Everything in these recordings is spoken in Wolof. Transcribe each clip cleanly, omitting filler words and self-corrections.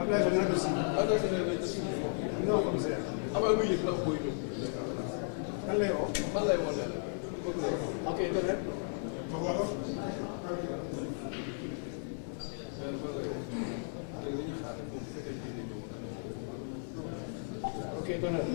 Ablaye Sow dina ko si. Ablaye Sow dina ko si. dina ko commissaire. Ablaye muy yëg ndax booy ñëw. kan lay woo. fan lay woo nee na. ok internet. ok internet.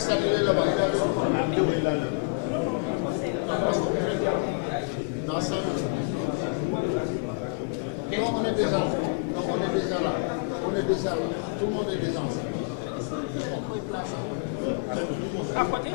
saluer là-bas. Dans 5 minutes. Non, on est déjà là. Non, on est déjà là. On est déjà là. Tout le monde est déjà là. À côté.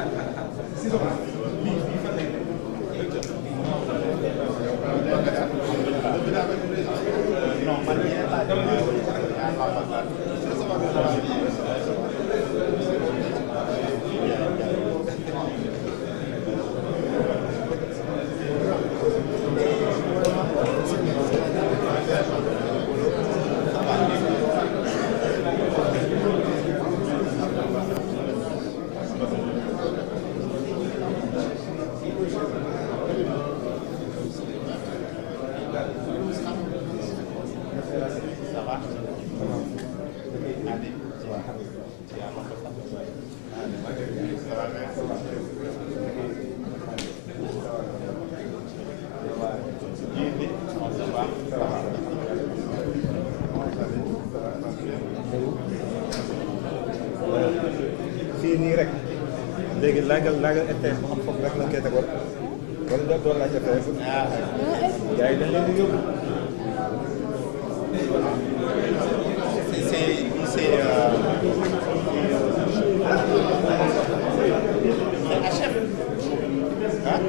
fii nii rek léegi laajal RTS mu xam foofu rek lañ koy tegoon wala nga doon laajte foofu gars yi dañ leen di yóbbu. c'est HF ah.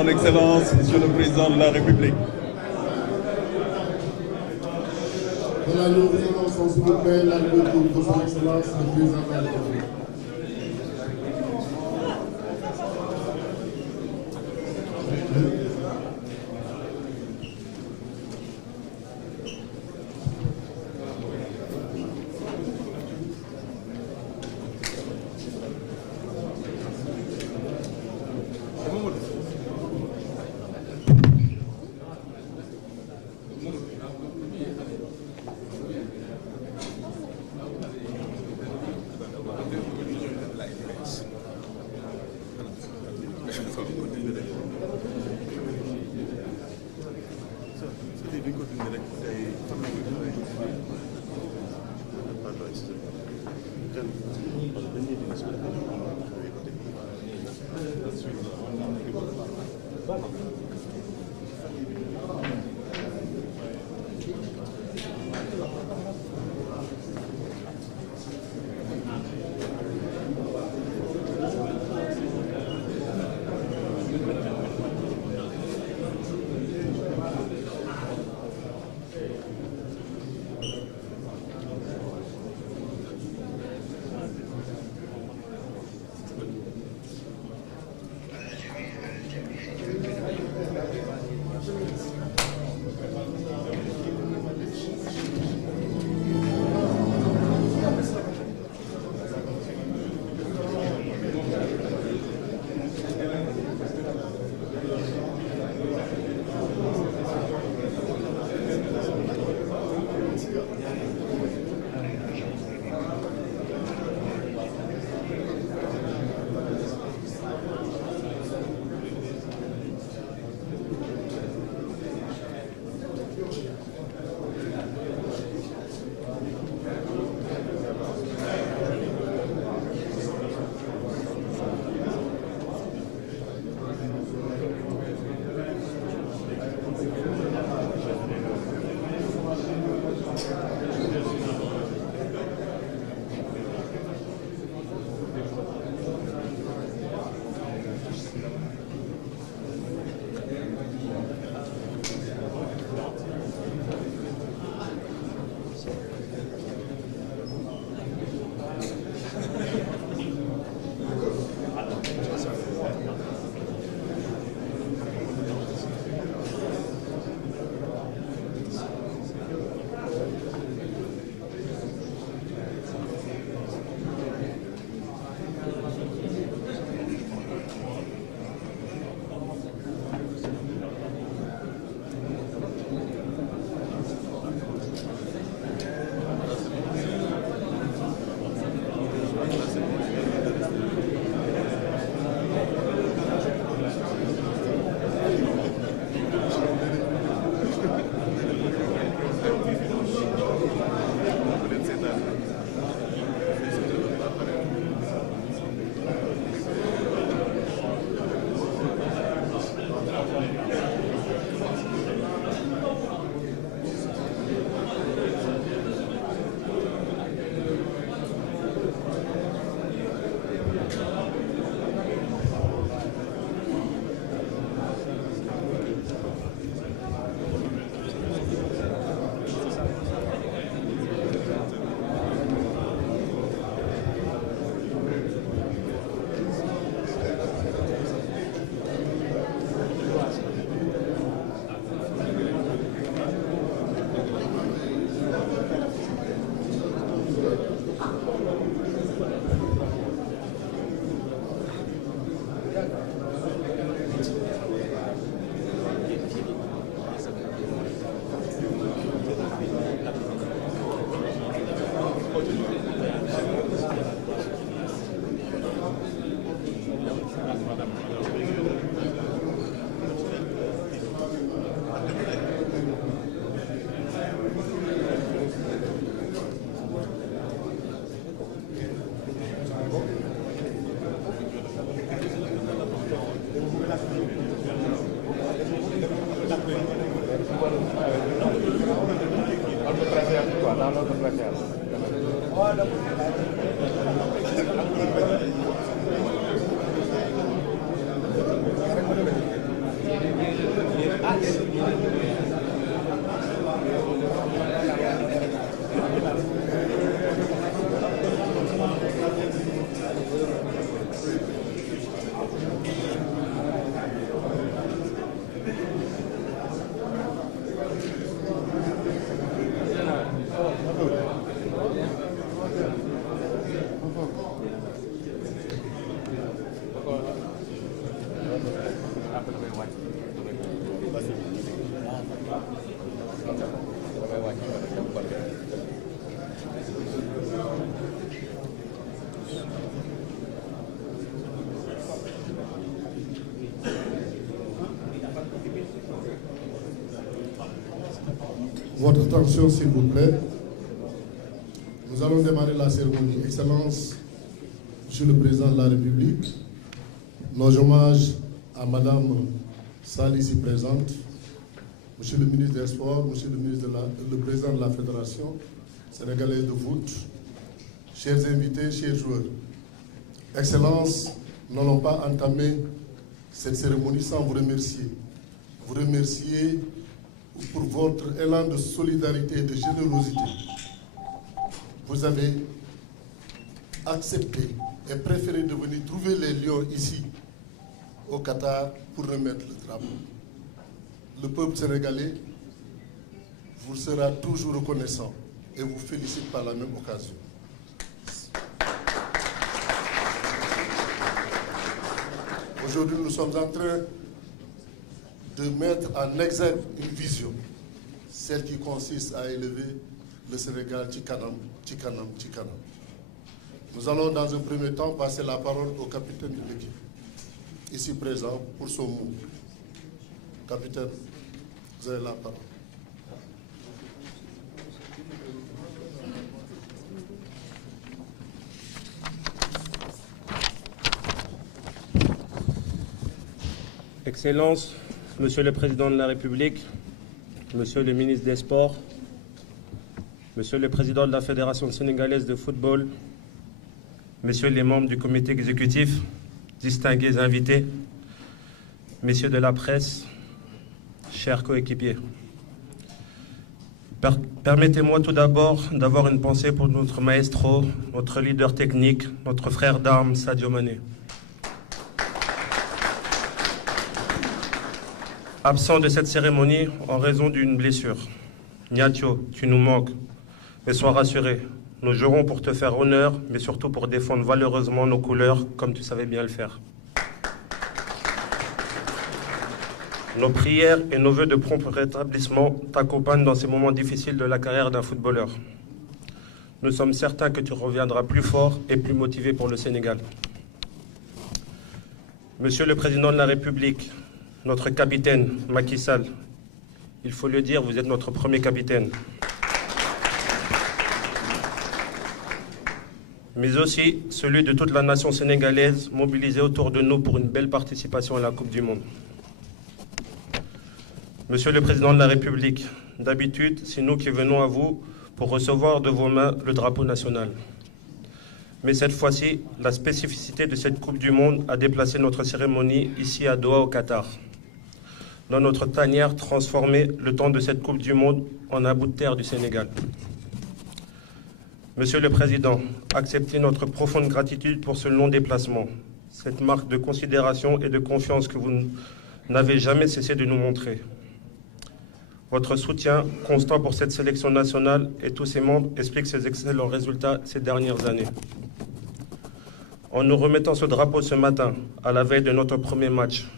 Son Excellence, Monsieur le Président de la République. Voilà, nous annonçons s'il vous plaît l'arrivée de Son Excellence, le Président de la République. Votre attention, s'il vous plaît. Nous allons démarrer la cérémonie. Excellence, Monsieur le Président de la République, nos hommages à Madame Sall ici présente, Monsieur le ministre des Sports, Monsieur le Président de la Fédération sénégalaise de foot, chers invités, chers joueurs. Excellence, nous n'allons pas entamer cette cérémonie sans vous remercier. Vous remercier pour votre élan de solidarité et de générosité. Vous avez accepté et préféré de venir trouver les lions ici, au Qatar, pour remettre le drapeau. Le peuple sénégalais vous sera toujours reconnaissant et vous félicite par la même occasion. Aujourd'hui, nous sommes en train de mettre en exergue une vision, celle qui consiste à élever le Sénégal Tchikanam, Tchikanam, Tchikanam. Nous allons dans un premier temps passer la parole au capitaine de l'équipe, ici présent, pour son mot. Capitaine, vous avez la parole. Excellences, Monsieur le Président de la République, Monsieur le ministre des Sports, Monsieur le Président de la Fédération sénégalaise de football, Messieurs les membres du comité exécutif, distingués invités, Messieurs de la presse, chers coéquipiers. Permettez-moi tout d'abord d'avoir une pensée pour notre maestro, notre leader technique, notre frère d'armes, Sadio Mané. Absent de cette cérémonie en raison d'une blessure. Niatio, tu nous manques, mais sois rassuré, nous jouerons pour te faire honneur, mais surtout pour défendre valeureusement nos couleurs, comme tu savais bien le faire. Nos prières et nos vœux de prompt rétablissement t'accompagnent dans ces moments difficiles de la carrière d'un footballeur. Nous sommes certains que tu reviendras plus fort et plus motivé pour le Sénégal. Monsieur le Président de la République, notre capitaine, Macky Sall, il faut le dire, vous êtes notre premier capitaine. Mais aussi celui de toute la nation sénégalaise mobilisée autour de nous pour une belle participation à la Coupe du Monde. Monsieur le Président de la République, d'habitude, c'est nous qui venons à vous pour recevoir de vos mains le drapeau national. Mais cette fois-ci, la spécificité de cette Coupe du Monde a déplacé notre cérémonie ici à Doha, au Qatar. Dans notre tanière, transformer le temps de cette Coupe du Monde en un bout de terre du Sénégal. Monsieur le Président, acceptez notre profonde gratitude pour ce long déplacement, cette marque de considération et de confiance que vous n'avez jamais cessé de nous montrer. Votre soutien constant pour cette sélection nationale et tous ses membres explique ces excellents résultats ces dernières années. En nous remettant ce drapeau ce matin, à la veille de notre premier match,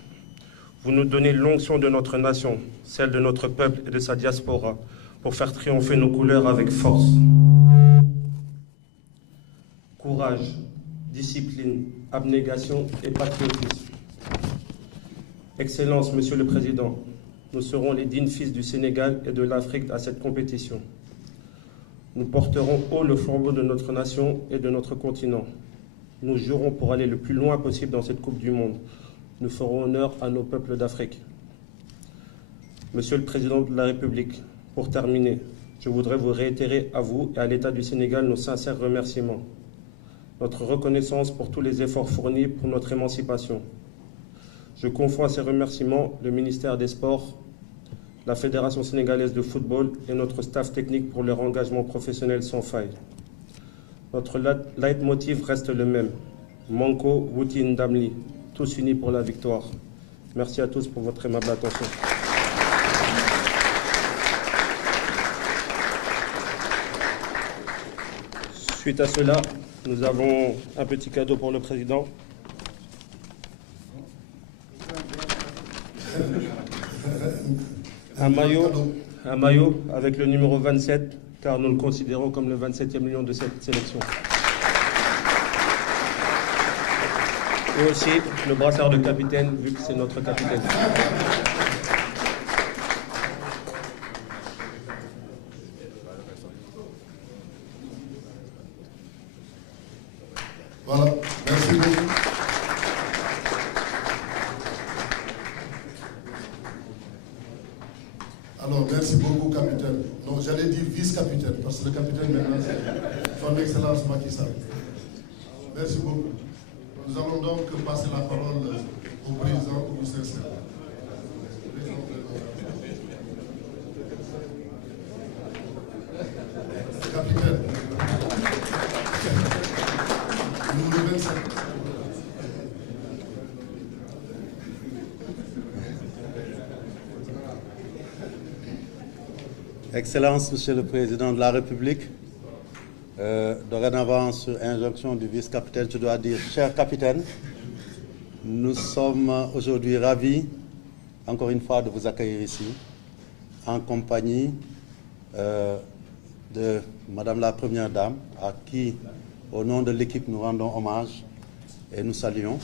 vous nous donnez l'onction de notre nation, celle de notre peuple et de sa diaspora, pour faire triompher nos couleurs avec force. Courage, discipline, abnégation et patriotisme. Excellence, Monsieur le Président, nous serons les dignes fils du Sénégal et de l'Afrique à cette compétition. Nous porterons haut le flambeau de notre nation et de notre continent. Nous jouerons pour aller le plus loin possible dans cette Coupe du Monde. Nous ferons honneur à nos peuples d'Afrique. Monsieur le Président de la République, pour terminer, je voudrais vous réitérer à vous et à l'État du Sénégal nos sincères remerciements. Notre reconnaissance pour tous les efforts fournis pour notre émancipation. Je confonds à ces remerciements le ministère des Sports, la Fédération sénégalaise de football et notre staff technique pour leur engagement professionnel sans faille. Notre leitmotiv reste le même. Manko, Wuti, Ndamli, tous unis pour la victoire. Merci à tous pour votre aimable attention. Suite à cela, nous avons un petit cadeau pour le Président. Un maillot avec le numéro 27, car nous le considérons comme le 27e lion de cette sélection. Et aussi le brassard de capitaine, vu que c'est notre capitaine. Voilà, merci beaucoup. Alors, merci beaucoup, capitaine. Non, j'allais dire vice-capitaine, parce que le capitaine maintenant, c'est son Excellence Macky Sall. Merci beaucoup. Nous allons donc passer la parole au président Augustin Senghor. Capitaine. Numéro 27. Excellence, Monsieur le Président de la République, dorénavant, sur injonction du vice-capitaine, je dois dire, cher capitaine, nous sommes aujourd'hui ravis, encore une fois, de vous accueillir ici, en compagnie de Madame la Première Dame, à qui, au nom de l'équipe, nous rendons hommage et nous saluons,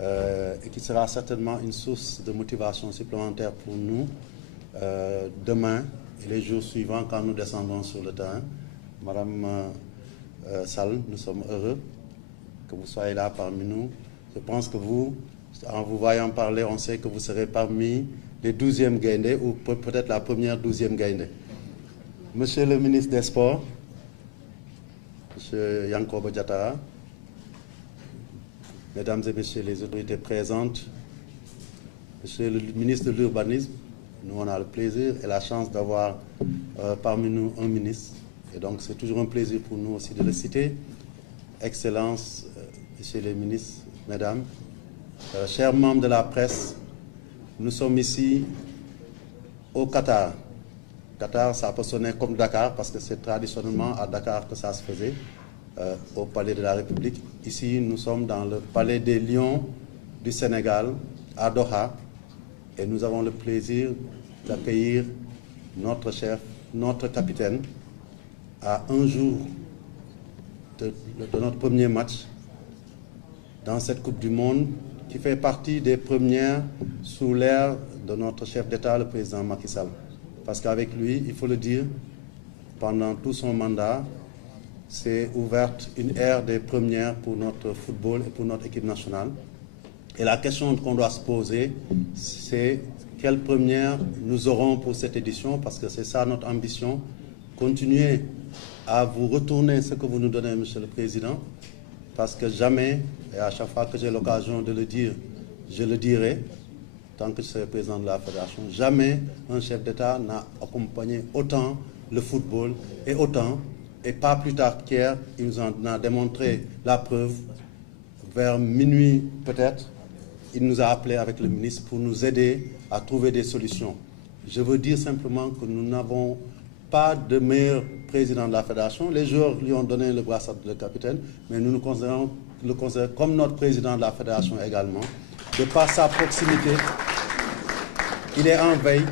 et qui sera certainement une source de motivation supplémentaire pour nous demain et les jours suivants quand nous descendons sur le terrain. Madame Sall, nous sommes heureux que vous soyez là parmi nous. Je pense que vous, en vous voyant parler, on sait que vous serez parmi les 12e Gaïndé ou peut-être la première 12e Gaïndé. Monsieur le ministre des Sports, Monsieur Yankoba Diattara, Mesdames et Messieurs les autorités présentes, Monsieur le ministre de l'Urbanisme, nous on a le plaisir et la chance d'avoir parmi nous un ministre. Et donc c'est toujours un plaisir pour nous aussi de le citer. Excellence, Messieurs les ministres, Mesdames, chers membres de la presse, nous sommes ici au Qatar. Qatar, ça peut sonner comme Dakar parce que c'est traditionnellement à Dakar que ça se faisait, au Palais de la République. Ici, nous sommes dans le Palais des Lions du Sénégal, à Doha, et nous avons le plaisir d'accueillir notre chef, notre capitaine, à un jour de notre premier match dans cette Coupe du Monde qui fait partie des premières sous l'ère de notre chef d'État, le président Macky Sall. Parce qu'avec lui, il faut le dire, pendant tout son mandat, s'est ouverte une ère des premières pour notre football et pour notre équipe nationale. Et la question qu'on doit se poser, c'est quelle première nous aurons pour cette édition, parce que c'est ça notre ambition, continuer à vous retourner ce que vous nous donnez, Monsieur le Président, parce que jamais, et à chaque fois que j'ai l'occasion de le dire, je le dirai, tant que je serai président de la Fédération, jamais un chef d'État n'a accompagné autant le football et autant, et pas plus tard qu'hier, il nous en a démontré la preuve, vers minuit peut-être, il nous a appelé avec le ministre pour nous aider à trouver des solutions. Je veux dire simplement que nous n'avons pas de meilleur président de la Fédération. Les joueurs lui ont donné le brassard de capitaine, mais nous le considérons comme notre président de la Fédération également. De par sa proximité, il est en veille.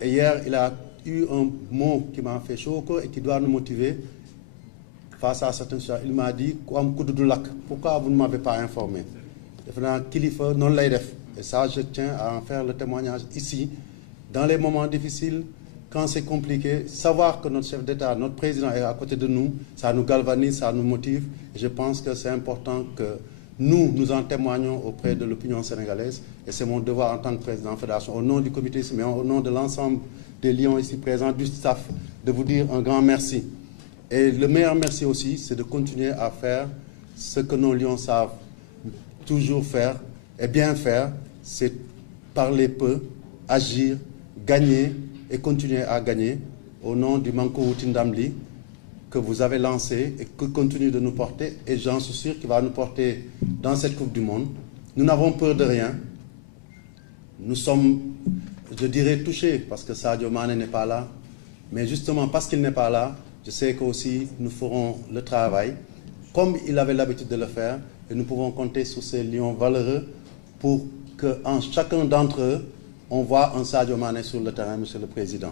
Et hier, il a eu un mot qui m'a fait chaud au cœur et qui doit nous motiver face à certaines choses. Il m'a dit, pourquoi vous ne m'avez pas informé? Et ça, je tiens à en faire le témoignage ici. Dans les moments difficiles, quand c'est compliqué, savoir que notre chef d'État, notre président est à côté de nous, ça nous galvanise, ça nous motive. Et je pense que c'est important que nous en témoignons auprès de l'opinion sénégalaise. Et c'est mon devoir en tant que président de la Fédération, au nom du comité, mais au nom de l'ensemble des Lions ici présents, du staff, de vous dire un grand merci. Et le meilleur merci aussi, c'est de continuer à faire ce que nos Lions savent toujours faire et bien faire, c'est parler peu, agir, gagner et continuer à gagner au nom du Manko Woutindamli que vous avez lancé et que continue de nous porter, et j'en suis sûr qu'il va nous porter dans cette Coupe du Monde. Nous n'avons peur de rien. Nous sommes, je dirais, touchés parce que Sadio Mané n'est pas là, mais justement parce qu'il n'est pas là, je sais qu'aussi nous ferons le travail comme il avait l'habitude de le faire, et nous pouvons compter sur ces lions valeureux pour qu'en chacun d'entre eux, on voit un Sadio Mané sur le terrain, Monsieur le Président.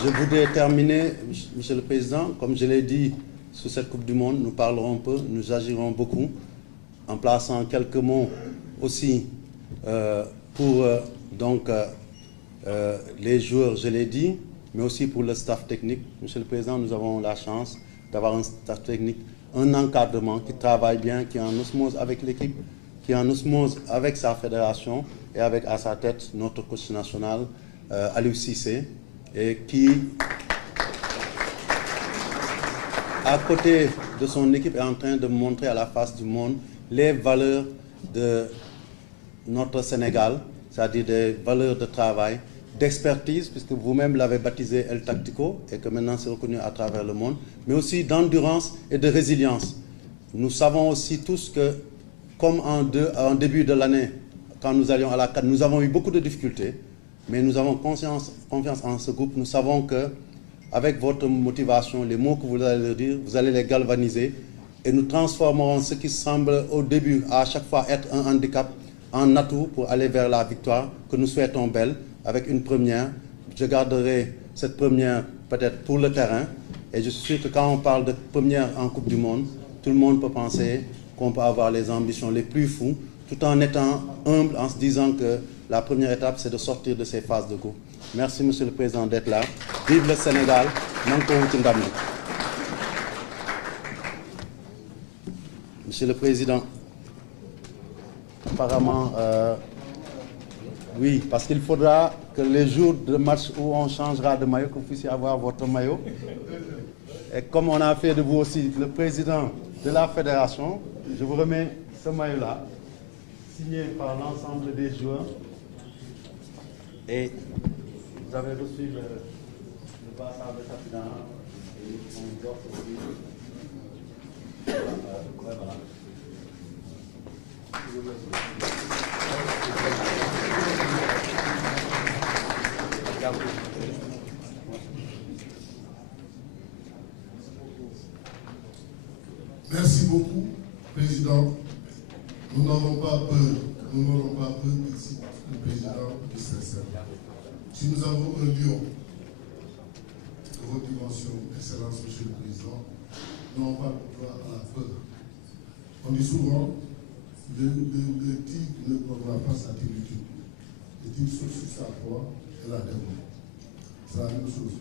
Je voudrais terminer, Monsieur le Président, comme je l'ai dit, sur cette Coupe du Monde, nous parlerons peu, nous agirons beaucoup, en plaçant quelques mots aussi pour les joueurs, je l'ai dit, mais aussi pour le staff technique. Monsieur le Président, nous avons la chance d'avoir un staff technique, un encadrement qui travaille bien, qui est en osmose avec l'équipe, qui est en osmose avec sa fédération et avec à sa tête notre coach national, Aliou Cissé, et qui, à côté de son équipe, est en train de montrer à la face du monde les valeurs de notre Sénégal, c'est-à-dire des valeurs de travail, d'expertise, puisque vous-même l'avez baptisé El Tactico et que maintenant c'est reconnu à travers le monde, mais aussi d'endurance et de résilience. Nous savons aussi tous que, comme en début de l'année, quand nous allions à la CAN, nous avons eu beaucoup de difficultés, mais nous avons confiance en ce groupe. Nous savons que, avec votre motivation, les mots que vous allez leur dire, vous allez les galvaniser et nous transformerons ce qui semble au début à chaque fois être un handicap en atout pour aller vers la victoire que nous souhaitons belle, avec une première. Je garderai cette première peut-être pour le terrain et je suis sûr que quand on parle de première en Coupe du Monde, tout le monde peut penser qu'on peut avoir les ambitions les plus fous tout en étant humble, en se disant que la première étape c'est de sortir de ces phases de groupe. Merci Monsieur le Président d'être là. Vive le Sénégal. Monsieur le Président, apparemment, oui, parce qu'il faudra que les jours de match où on changera de maillot, que vous puissiez avoir votre maillot. Et comme on a fait de vous aussi le président de la fédération, je vous remets ce maillot-là, signé par l'ensemble des joueurs. Et vous avez reçu le passage de capitaine. Et on vous offre aussi. Voilà. Merci beaucoup, Président. Nous n'aurons pas peur. Nous n'aurons pas peur ici, le Président de sincère. Si nous avons un lion de votre dimension, Excellence, Monsieur le Président, nous n'avons pas le droit à la peur. On dit souvent, le tigre ne prendra pas sa territoire. Le tigre saute sur sa proie et la dévore. C'est la même chose.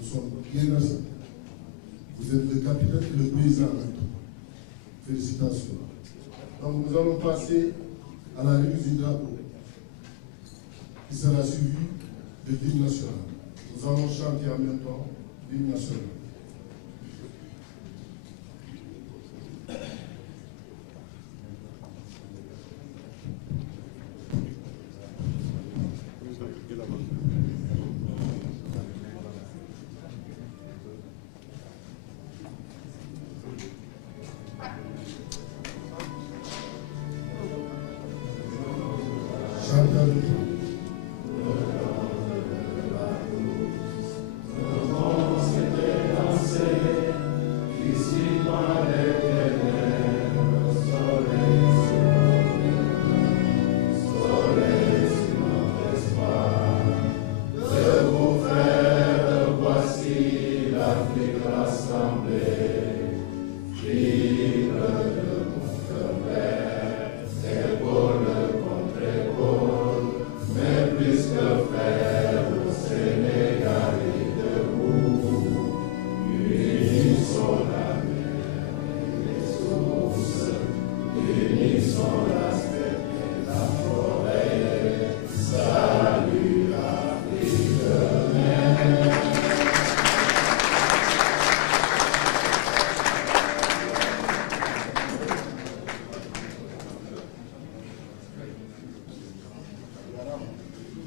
Nous sommes bien assis. Vous êtes le capitaine et le président. Félicitations. Donc nous allons passer à la remise du drapeau, qui sera suivi de l'hymne national. Nous allons chanter en même temps l'hymne national.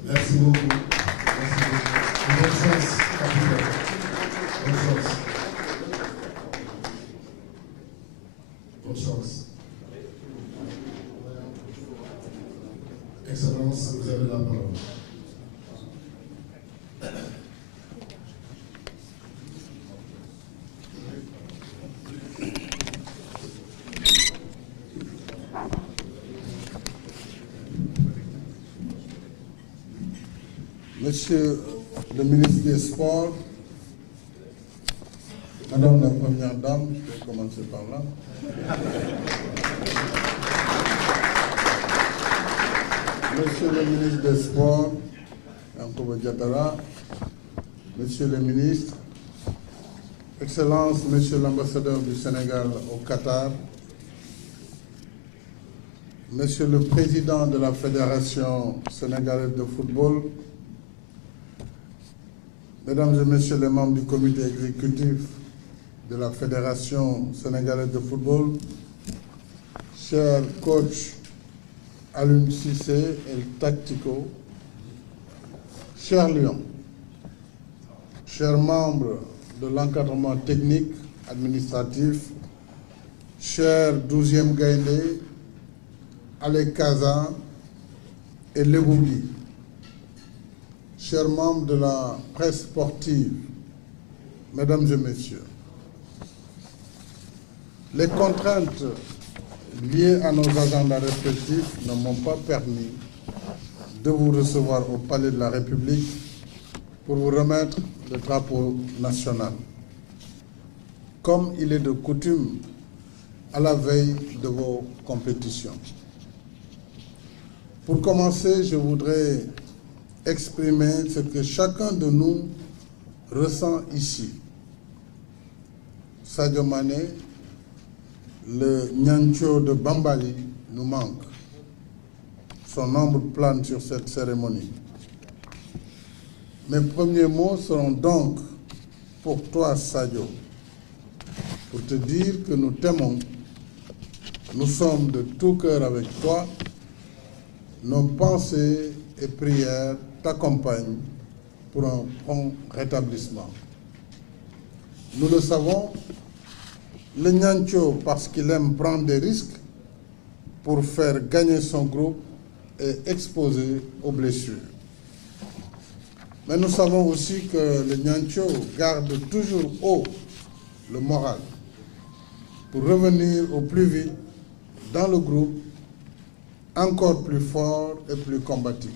Merci beaucoup. Merci beaucoup. Bonne chance, capitaine. Bonne chance. Bonne chance. Excellence, vous avez la parole. Monsieur le ministre des Sports, Madame la Première Dame, je vais commencer par là. Monsieur le ministre des Sports, Yankoba Diatara, Messieurs les ministres, Excellences, Monsieur l'ambassadeur du Sénégal au Qatar, Monsieur le Président de la Fédération sénégalaise de football, Mesdames et Messieurs les membres du comité exécutif de la Fédération sénégalaise de football, cher coach Aliou Cissé El Tactico, chers Lions, chers membres de l'encadrement technique administratif, chers 12e Gaïndé, Ale Kaza et Lebougui, chers membres de la presse sportive, Mesdames et Messieurs, les contraintes liées à nos agendas respectifs ne m'ont pas permis de vous recevoir au Palais de la République pour vous remettre le drapeau national, comme il est de coutume à la veille de vos compétitions. Pour commencer, je voudrais exprimer ce que chacun de nous ressent ici. Sadio Mané, le Niancho de Bambali, nous manque. Son ombre plane sur cette cérémonie. Mes premiers mots seront donc pour toi, Sadio, pour te dire que nous t'aimons. Nous sommes de tout cœur avec toi. Nos pensées et prières t'accompagnent pour un prompt rétablissement. Nous le savons, le Niancho, parce qu'il aime prendre des risques pour faire gagner son groupe, est exposé aux blessures. Mais nous savons aussi que le Niancho garde toujours haut le moral pour revenir au plus vite dans le groupe, encore plus fort et plus combatif.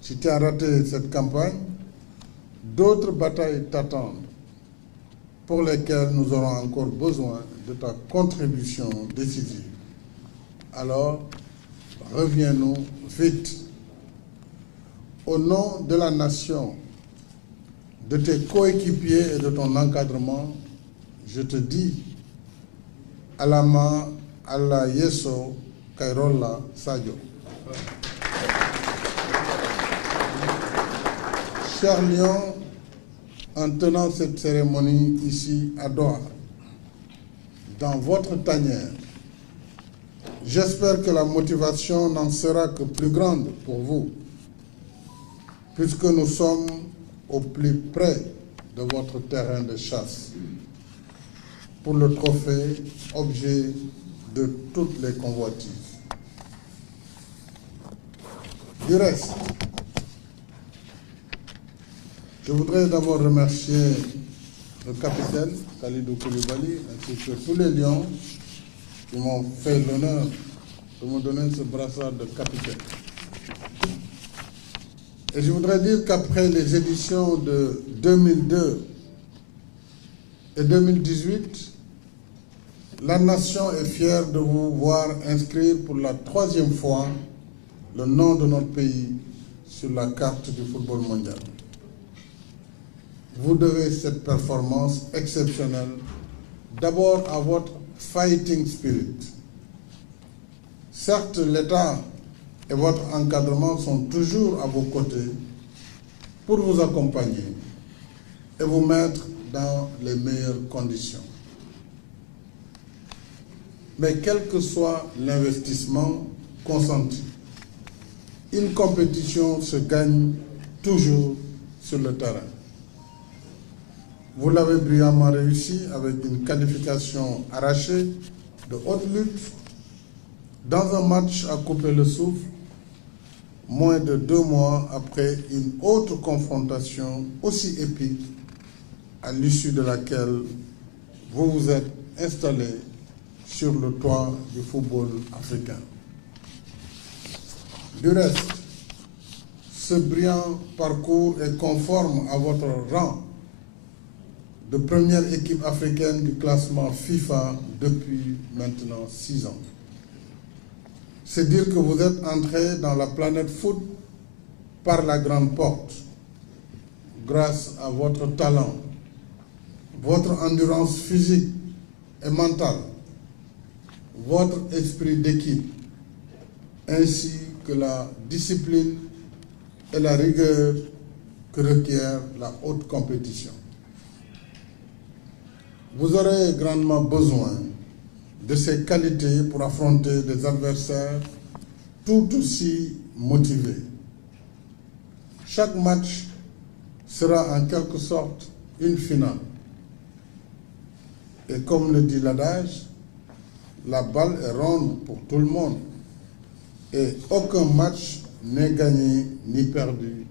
Si tu as raté cette campagne, d'autres batailles t'attendent pour lesquelles nous aurons encore besoin de ta contribution décisive. Alors, reviens-nous vite. Au nom de la nation, de tes coéquipiers et de ton encadrement, je te dis Alama Allah Yeso Kairola Sadio. Chers Lions, en tenant cette cérémonie ici à Doha, dans votre tanière, j'espère que la motivation n'en sera que plus grande pour vous, puisque nous sommes au plus près de votre terrain de chasse, pour le trophée, objet de toutes les convoitises. Du reste, je voudrais d'abord remercier le capitaine Khalidou Koulibaly ainsi que tous les Lions qui m'ont fait l'honneur de me donner ce brassard de capitaine. Et je voudrais dire qu'après les éditions de 2002 et 2018, la nation est fière de vous voir inscrire pour la 3e fois le nom de notre pays sur la carte du football mondial. Vous devez cette performance exceptionnelle d'abord à votre fighting spirit. Certes, l'État et votre encadrement sont toujours à vos côtés pour vous accompagner et vous mettre dans les meilleures conditions. Mais quel que soit l'investissement consenti, une compétition se gagne toujours sur le terrain. Vous l'avez brillamment réussi avec une qualification arrachée de haute lutte dans un match à couper le souffle, moins de 2 mois après une autre confrontation aussi épique à l'issue de laquelle vous vous êtes installé sur le toit du football africain. Du reste, ce brillant parcours est conforme à votre rang de première équipe africaine du classement FIFA depuis maintenant 6 ans. C'est dire que vous êtes entré dans la planète foot par la grande porte. grâce à votre talent, votre endurance physique et mentale, votre esprit d'équipe, ainsi que la discipline et la rigueur que requiert la haute compétition. Vous aurez grandement besoin de ces qualités pour affronter des adversaires tout aussi motivés. Chaque match sera en quelque sorte une finale. Et comme le dit l'adage, la balle est ronde pour tout le monde. Et aucun match n'est gagné ni perdu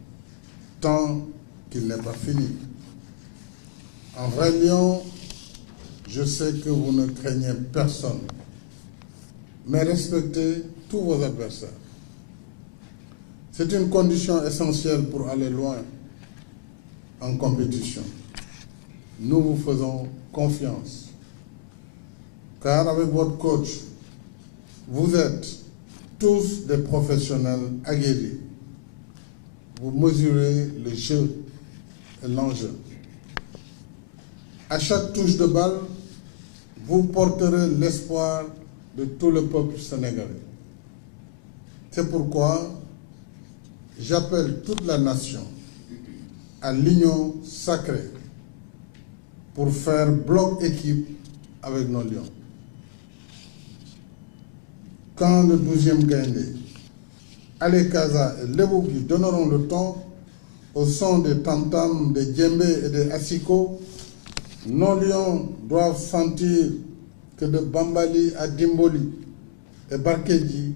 tant qu'il n'est pas fini. En vrai lion, je sais que vous ne craignez personne, mais respectez tous vos adversaires. C'est une condition essentielle pour aller loin en compétition. Nous vous faisons confiance, car avec votre coach, vous êtes tous des professionnels aguerris. Vous mesurez le jeu et l'enjeu. À chaque touche de balle, vous porterez l'espoir de tout le peuple sénégalais. C'est pourquoi j'appelle toute la nation à l'union sacrée pour faire bloc équipe avec nos lions. Quand le 12e Gaïndé, Ali Kaza et Lebougui donneront le ton au son des tam-tams, des djembés et des asiko, nos lions doivent sentir que de Bambali à Dimboli et Barkedji,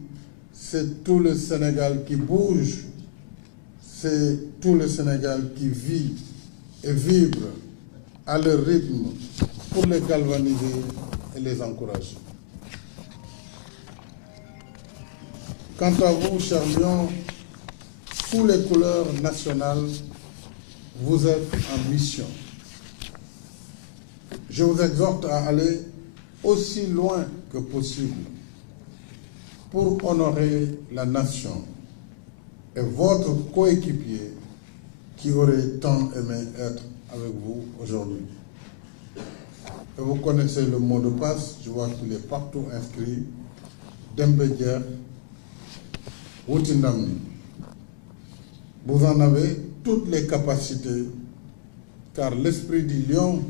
c'est tout le Sénégal qui bouge, c'est tout le Sénégal qui vit et vibre à leur rythme pour les galvaniser et les encourager. Quant à vous, chers lions, sous les couleurs nationales, vous êtes en mission. Je vous exhorte à aller aussi loin que possible pour honorer la nation et votre coéquipier qui aurait tant aimé être avec vous aujourd'hui. Et vous connaissez le mot de passe, je vois qu'il est partout inscrit, Dembédier, Woutindamni. Vous en avez toutes les capacités, car l'esprit du lion,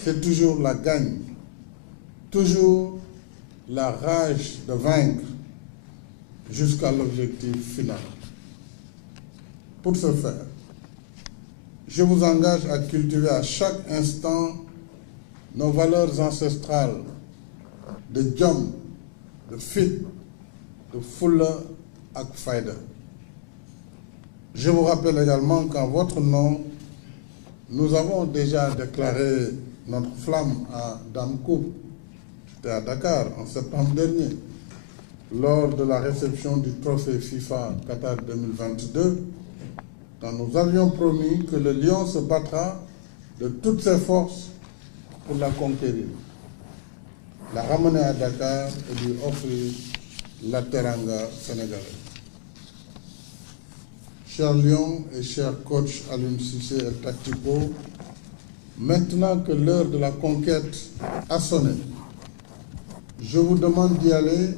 c'est toujours la gagne, toujours la rage de vaincre jusqu'à l'objectif final. Pour ce faire, je vous engage à cultiver à chaque instant nos valeurs ancestrales de jom, de fit, de fulla ak fayda. Je vous rappelle également qu'en votre nom, nous avons déjà déclaré notre flamme à Damkou, c'était à Dakar en septembre dernier, lors de la réception du trophée FIFA Qatar 2022, quand nous avions promis que le lion se battra de toutes ses forces pour la conquérir, la ramener à Dakar et lui offrir la teranga sénégalaise. Chers lions et chers coachs Aliou Cissé et Tactico, maintenant que l'heure de la conquête a sonné, je vous demande d'y aller.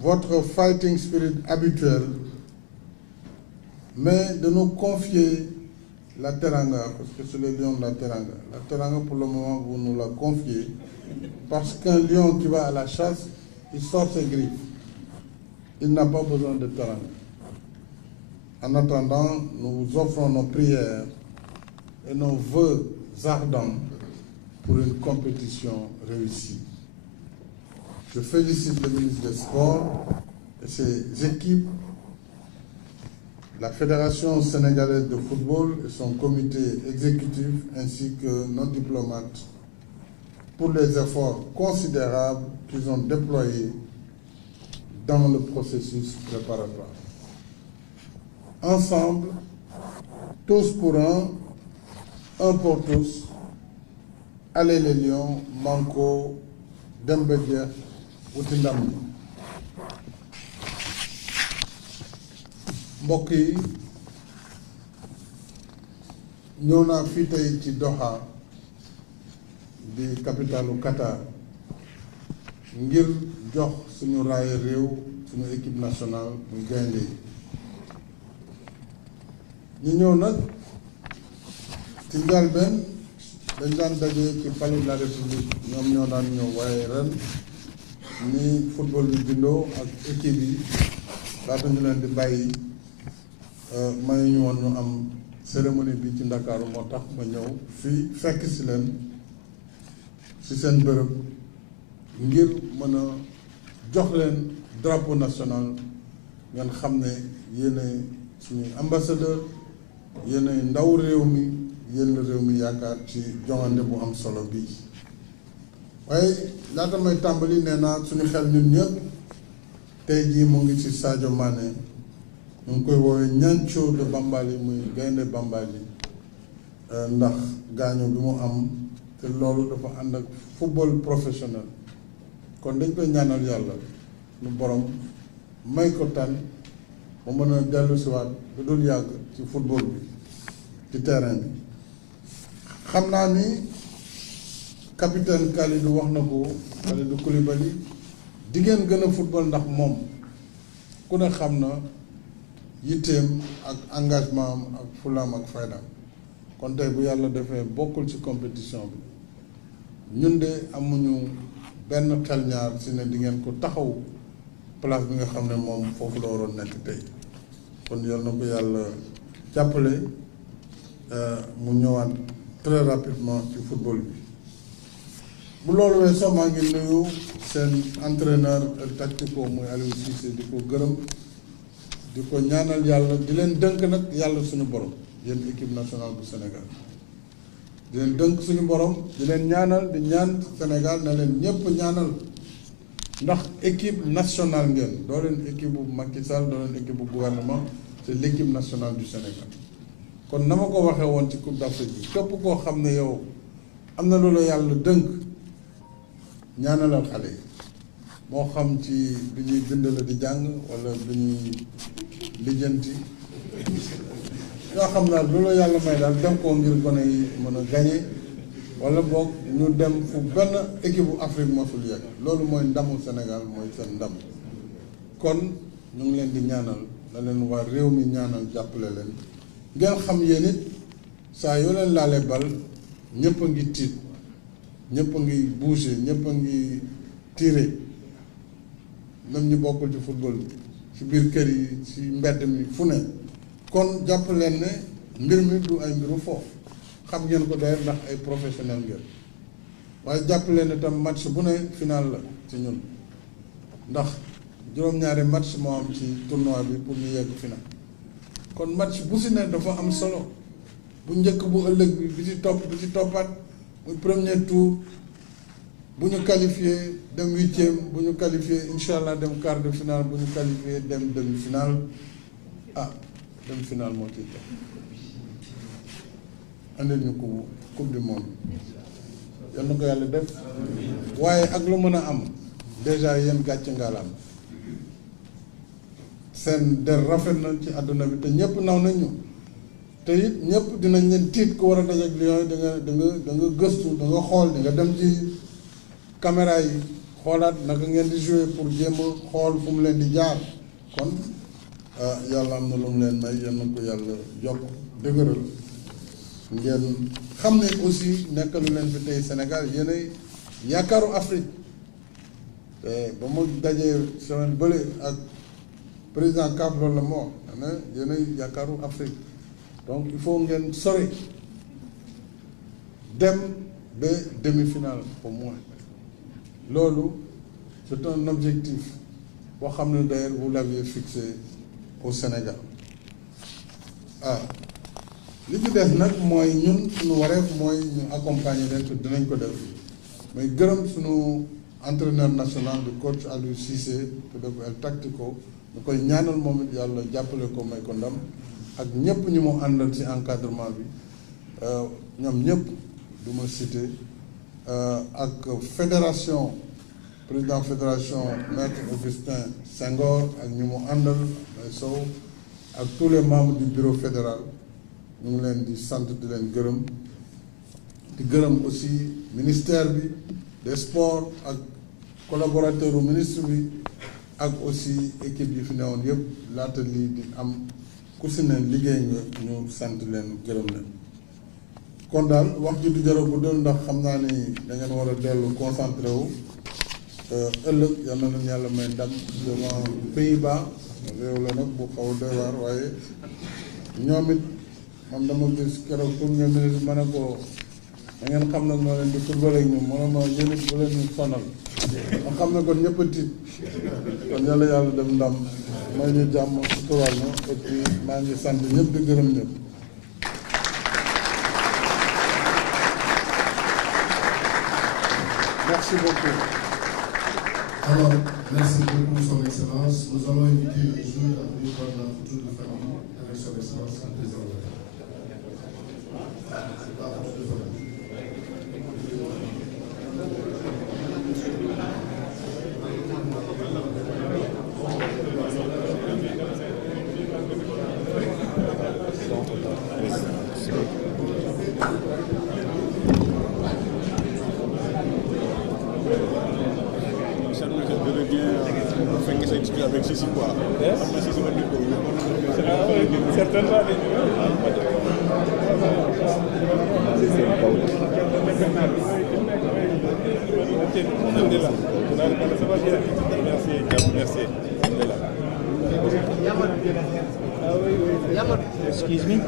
Votre fighting spirit habituel, mais de nous confier la teranga, parce que c'est le lion de la teranga. La teranga, pour le moment, vous nous la confiez, parce qu'un lion qui va à la chasse, il sort ses griffes. Il n'a pas besoin de teranga. En attendant, nous vous offrons nos prières et nos vœux ardents pour une compétition réussie. Je félicite le ministre des Sports et ses équipes, la Fédération sénégalaise de football et son comité exécutif, ainsi que nos diplomates, pour les efforts considérables qu'ils ont déployés dans le processus préparatoire. Ensemble, tous pour un pour tous, allez les lions, Manko, Dembédier, Woutindamni. mbokk yi ñëw naa fii tey ci Doha di capitalu Qatar ngir jox suñu raaya réew suñu équipe nationale muy gaynde yi ñu ñëw nag ci njëlbéen dañ daan daje ci palais de la République ñoom ñoo daan ñëw, waaye ren ni football bi bindoo ak équipe yi laata ñu leen di bàyyi may ñu woon ñu am cérémonie bi ci Ndakaaru, moo tax ma ñëw fii fekk si leen ci seen bërëb ngir mën a jox leen drapeau national. ngeen xam ne yéenay suñuy ambassadeur, yéenay ndaw réew mi, yéen la réew mi yaakaar ci joŋante bu am solo bii. waaye laata may tàmbali nee naa suñu xel ñun ñëpp tey jii mu ngi ci Sadio Mané, ñu ngi koy woowee Ñancho de Bambali, muy gaynde Bambali, ndax gaaño bi mu am te loolu dafa ànd ak football professionnel. kon dañ koy ñaanal yàlla nu borom may ko tànn mu mën a dellu siwaat lu dul yàgg ci football bi ci terrain bi. xam naa ni capitaine Kalidou wax na ko, Kalidou Koulibaly, di ngeen gën a football ndax moom ku ne xam na yitteem ak engagement am ak fulaam ak faydaam. kon tey bu yàlla defee bokkul ci compétition bi, ñun de amuñu benn xel ñaar si ne di ngeen ko taxaw place bi nga xam ne moom foofu la waroon nekk tey. kon yal na ko yàlla jàppale mu ñëwaat très rapidement ci football bi. bu loolu weesoo maa ngi nuyu seen entraîneur tactico muy Aliou Cissé, di ko gërëm, di ko ñaanal yàlla, di leen dënk nag yàlla suñu borom, yéen équipe nationale bu Sénégal di leen dënk suñu borom, di leen ñaanal, di ñaan Sénégal na leen ñëpp ñaanal, ndax équipe nationale ngeen, doo leen équipe bu Macky Sall, doo leen équipe bu gouvernement, c'est l'équipe nationale du Sénégal. kon na ma ko waxee woon ci Coupe d'Afrique bi, képp koo xam ne yow am na loolu yàlla dënk, ñaanalal xale yi, moo xam ci bi ñuy bind la di jàng wala bi ñuy lijjanti, yoo xam daal loolu yàlla may daal dem koo ngir gone yi mën a gañe, wala boog ñu dem fu benn équipe bu Afrique mosul yegg. loolu mooy ndamu Sénégal, mooy seen ndam. kon ñu ngi leen di ñaanal, na leen waa réew mi ñaanal, jàppale leen. ngeen xam yéen it saa yoo leen laalee bal ñëpp a ngi tiit, ñëpp a ngi bouger, ñëpp a ngi tiré, même ñu bokkul ci football bi, ci biir kër yi, ci mbedd mi, fu ne. kon jàpp leen ne mbir mi du ay mbiru foofu, xam ngeen ko doy ndax ay professionnel ngeen. waaye jàpp leen ne tam match bu ne final la ci ñun, ndax juróom-ñaari match moo am ci tournoi bi pour ñu yegg final. kon match bu si ne dafa am solo, bu njëkk bu ëllëg bi, bi ci topp, bi ci toppaat, muy premier tour, bu ñu qualifié dem 8e, bu ñu qualifié incha allah dem quart de finale, bu ñu qualifié dem demi finale. dem final moo ciy topp, andil ñu ko coupe du monde, yal na ko yàlla def. waaye ak lu mën a am, déjà yéen gàcce ngaalaam, seen der rafet na ci àdduna bi te ñëpp naw nañ ñu, te it ñëpp dinañ leen tiit ku war a daj ak Lions yi. da nga gëstu, da nga xool, da nga dem ci caméra yi xoolaat naka ngeen di jouer pour jéem a xool fu mu leen di jaar. kon yàlla am na lu mu leen may, yal na ko yàlla yokk dëgëral. ngeen xam ne aussi nekkalu leen fi tey Sénégal, yéenay yaakaaru Afrique. te ba mu dajee semaine bële ak président CAF loolu la moo wax, yéenay yaakaaru Afrique. donc il faut ngeen sori dem ba demi-finale au moins. loolu c'est un objectif boo xam ne d'ailleurs vous l'aviez fixé au Sénégal. li ci des nag mooy ñun suñu wareef mooy ñu accompagner leen te dinañ ko def. mais gërëm suñu entraîneur national du coach Aliou Cissé te def El Tactico, ñu koy ñaanal moom it yàlla jàppale ko, may ko ndam, ak ñëpp ñu mu àndal ci encadrement bi, ñoom ñëpp du ma cité, ak fédération, président fédération maître Augustin Senghor ak ñu mu àndal, Sow, ak tous les membres du bureau fédéral. ñu ngi leen di sant di leen gërëm di gërëm aussi ministère bi des sports ak collaborateur u ministre bi ak aussi équipe yi fi newoon yëpp laata lii di am ku si ne liggéey nga ñu sant leen gërëm leen kon daal wax ji du jar a guddal ndax xam naa ni da ngeen war a dellu concentré wu ëllëg yal na leen yàlla may ndam devant Pays-Bas réew la nag bu xaw a doy waar waaye ñoom it man dama gis keroog pour nga ministre ma ne ko da ngeen xam nag noo leen di football ak ñu mu ne ma yéen it bu leen ñu sonal ma xam ne kon ñëpp a tiit kon yàlla dem ndam may ñu jàmm sutural na et puis maa ngi sant ñëpp di gërëm ñëpp. Merci beaucoup. Alors, merci beaucoup, Son Excellence. Nous allons inviter le juge à venir prendre la photo de famille avec Son Excellence, le président de la République. La photo de famille. Avec Sissi quoi. Certainement. Merci. Excuse me.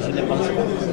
Je ne pense pas.